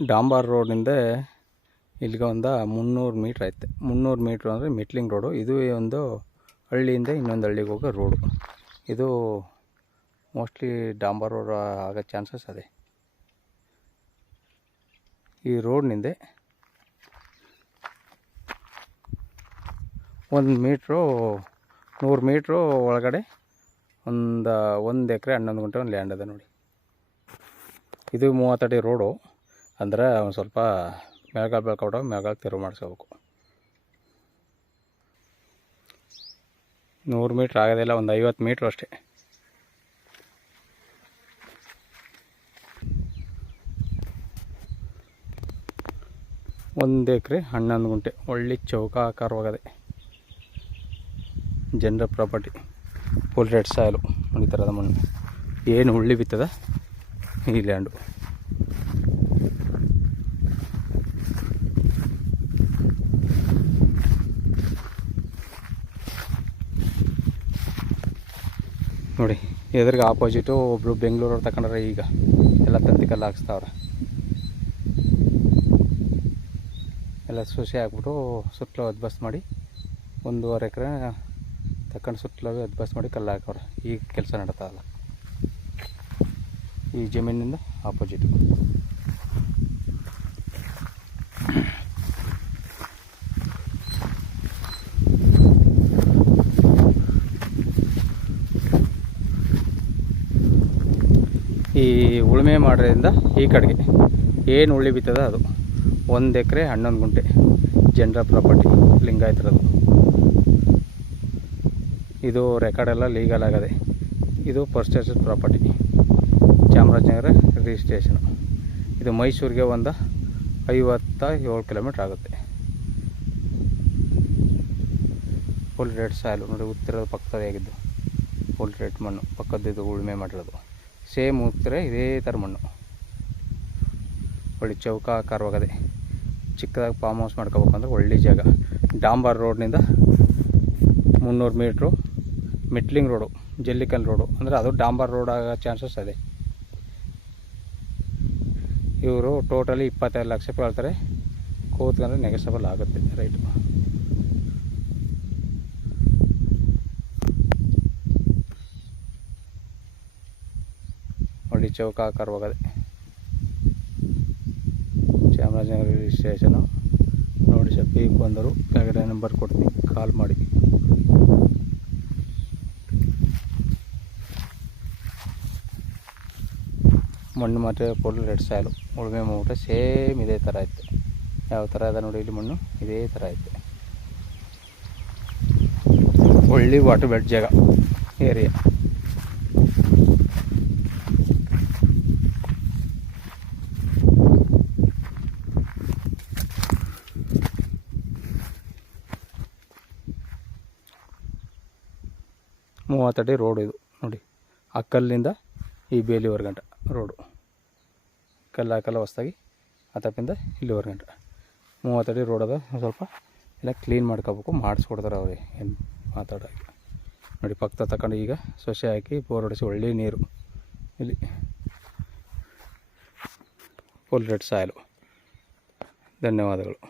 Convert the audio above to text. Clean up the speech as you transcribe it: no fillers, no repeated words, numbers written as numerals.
ಡಾಂಬರ್ ರೋಡ್ನಿಂದ ಇಲ್ಲಿಗೆ ಒಂದು 300 ಮೀಟ್ರ್ ಐತೆ. 300 ಮೀಟ್ರ್ ಅಂದರೆ ಮೆಟ್ಲಿಂಗ್ ರೋಡು. ಇದು ಒಂದು ಹಳ್ಳಿಯಿಂದ ಇನ್ನೊಂದು ಹಳ್ಳಿಗೆ ಹೋಗೋ ರೋಡು. ಇದು ಮೋಸ್ಟ್ಲಿ ಡಾಂಬರ್ ರೋಡ್ ಆಗೋ ಚಾನ್ಸಸ್ ಅದೇ. ಈ ರೋಡ್ನಿಂದ 1 ಮೀಟ್ರು 100 ಮೀಟ್ರು ಒಳಗಡೆ ಒಂದು ಎಕರೆ 11 ಗುಂಟೆ ಒಂದು ಲ್ಯಾಂಡ್ ಅದ ನೋಡಿ. ಇದು 30 ಅಡಿ ರೋಡು. ಅಂದರೆ ಒಂದು ಸ್ವಲ್ಪ ಮೇಲ್ಗಾಲ ಬೆಳ್ಕೊಬಿಟ್ಟು ಮೇಲ್ಗಾಲ ತೆರವು ಮಾಡಿಸ್ಕೋಬೇಕು. 100 ಮೀಟ್ರ್ ಆಗೋದಿಲ್ಲ, ಒಂದು 50 ಮೀಟ್ರ್ ಅಷ್ಟೇ. ಒಂದು ಎಕರೆ 11 ಗುಂಟೆ ಒಳ್ಳೆ ಚೌಕಾಕಾರವಾಗದೆ. ಜನರ ಪ್ರಾಪರ್ಟಿ. Full red soil. ಈ ಥರದ ಮಣ್ಣು ಏನು ಉಳ್ಳಿ ಬಿತ್ತದ ಈ ಲ್ಯಾಂಡು. ನೋಡಿ ಎದುರಿಗೆ ಆಪೋಸಿಟು ಒಬ್ಬರು ಬೆಂಗಳೂರವ್ರು ತಗೊಂಡ್ರೆ ಈಗ ಎಲ್ಲ ತಂತಿಕಲ್ಲ ಹಾಕ್ಸ್ತಾವ್ರೆ. ಎಲ್ಲ ಸೂಸಿ ಹಾಕ್ಬಿಟ್ಟು ಸುತ್ತಲೂ ಅದ್ಬಸ್ ಮಾಡಿ 1.5 ಎಕರೆ ತಗೊಂಡು ಸುತ್ತಲೂ ಅದ್ಬಸ್ ಮಾಡಿ ಕಲ್ಲು ಹಾಕವ್ರೆ. ಈಗ ಕೆಲಸ ನಡೀತಾಯಿಲ್ಲ ಈ ಜಮೀನಿಂದ ಆಪೋಸಿಟು. ಈ ಉಳುಮೆ ಮಾಡೋದ್ರಿಂದ ಈ ಕಡೆಗೆ ಏನು ಉಳ್ಳಿ ಬಿತ್ತದ ಅದು 1 ಎಕರೆ 11 ಗುಂಟೆ ಜನರ ಪ್ರಾಪರ್ಟಿ, ಲಿಂಗಾಯತರದು. ಇದು ರೆಕಾರ್ಡೆಲ್ಲ ಲೀಗಲ್ ಆಗದೆ. ಇದು ಪರ್ಸ್ಟೇಷನ್ ಪ್ರಾಪರ್ಟಿ, ಚಾಮರಾಜನಗರ ರಿಜಿಸ್ಟ್ರೇಷನು. ಇದು ಮೈಸೂರಿಗೆ ಒಂದು 57 ಕಿಲೋಮೀಟ್ರ್ ಆಗುತ್ತೆ. ಫುಲ್ ರೆಡ್ ಸಾಯಿಲು ನೋಡಿ. ಉತ್ತಿರೋದು ಪಕ್ಕದ ಆಗಿದ್ದು ಫುಲ್ ರೆಡ್ ಮಣ್ಣು, ಪಕ್ಕದ್ದು ಉಳುಮೆ ಮಾಡಿರೋದು. ಸೇಮ್ ಉತ್ತರೆ ಇದೇ ಥರ ಮಣ್ಣು, ಒಳ್ಳೆ ಚೌಕಾಕಾರವಾಗದೆ. ಚಿಕ್ಕದಾಗಿ ಫಾರ್ಮ್ ಹೌಸ್ ಮಾಡ್ಕೋಬೇಕಂದ್ರೆ ಒಳ್ಳೆ ಜಾಗ. ಡಾಂಬರ್ ರೋಡ್ನಿಂದ 300 ಮೀಟ್ರು ಮೆಟ್ಲಿಂಗ್ ರೋಡು, ಜಲ್ಲಿಕಲ್ ರೋಡು. ಅಂದರೆ ಅದು ಡಾಂಬರ್ ರೋಡ್ ಆಗೋ ಚಾನ್ಸಸ್ ಅದೇ. ಇವರು ಟೋಟಲಿ 25 ಲಕ್ಷ ರೂಪಾಯಿ ಹೇಳ್ತಾರೆ. ಕೂತ್ಕೊಂಡ್ರೆ ನೆಗೆಸಬಲ್ ಆಗುತ್ತೆ ರೈಟು. ನೋಡಿ ಚೌಕಾಕಾರವಾಗದೆ. ಚಾಮರಾಜನಗರ ರಿಜಿಸ್ಟ್ರೇಷನು ನೋಡಿ. ಸ್ವಲ್ಪ ಈಗ ಬಂದರು, ಕೆಳಗಡೆ ನಂಬರ್ ಕೊಡ್ತೀನಿ, ಕಾಲ್ ಮಾಡಿ. ಮಣ್ಣು ಮಾತ್ರ ಫುಲ್ ರೆಡ್ ಸಾಯಿಲು. ಉಳುಮೆ ಮಾಡ್ಬಿಟ್ರೆ ಸೇಮ್ ಇದೇ ಥರ ಐತೆ. ಯಾವ ಥರ ಇದೆ ನೋಡಿ ಇಲ್ಲಿ ಮಣ್ಣು, ಇದೇ ಥರ ಐತೆ. ಒಳ್ಳೆ ವಾಟರ್ ಬೆಡ್ ಜಾಗ ಏರಿಯಾ. ಮೂವತ್ತಡಿ ರೋಡು ಇದು ನೋಡಿ. ಆ ಕಲ್ಲಿಂದ ಈ ಬೇಲಿವರೆಗಂಟ ರೋಡು. ಕಲ್ಲು ಹಾಕಲ್ಲ ಹೊಸ್ದಾಗಿ, ಆ ತಪ್ಪಿಂದ ಇಲ್ಲಿವರೆಗಂಟ 30 ಅಡಿ ರೋಡ್ ಅದ. ಸ್ವಲ್ಪ ಎಲ್ಲ ಕ್ಲೀನ್ ಮಾಡ್ಕೋಬೇಕು, ಮಾಡಿಸ್ಕೊಡ್ತಾರೆ ಅವ್ರಿಗೆ. ಏನು ಮಾತಾಡೋಕೆ ನೋಡಿ. ಪಕ್ಕ ತಗೊಂಡು ಈಗ ಸೊಸೆ ಹಾಕಿ ಬೋರ್ ಹೊಡಿಸಿ ಒಳ್ಳೆ ನೀರು. ಇಲ್ಲಿ ಫುಲ್ ರೆಡ್ ಸಾಯಿಲು. ಧನ್ಯವಾದಗಳು.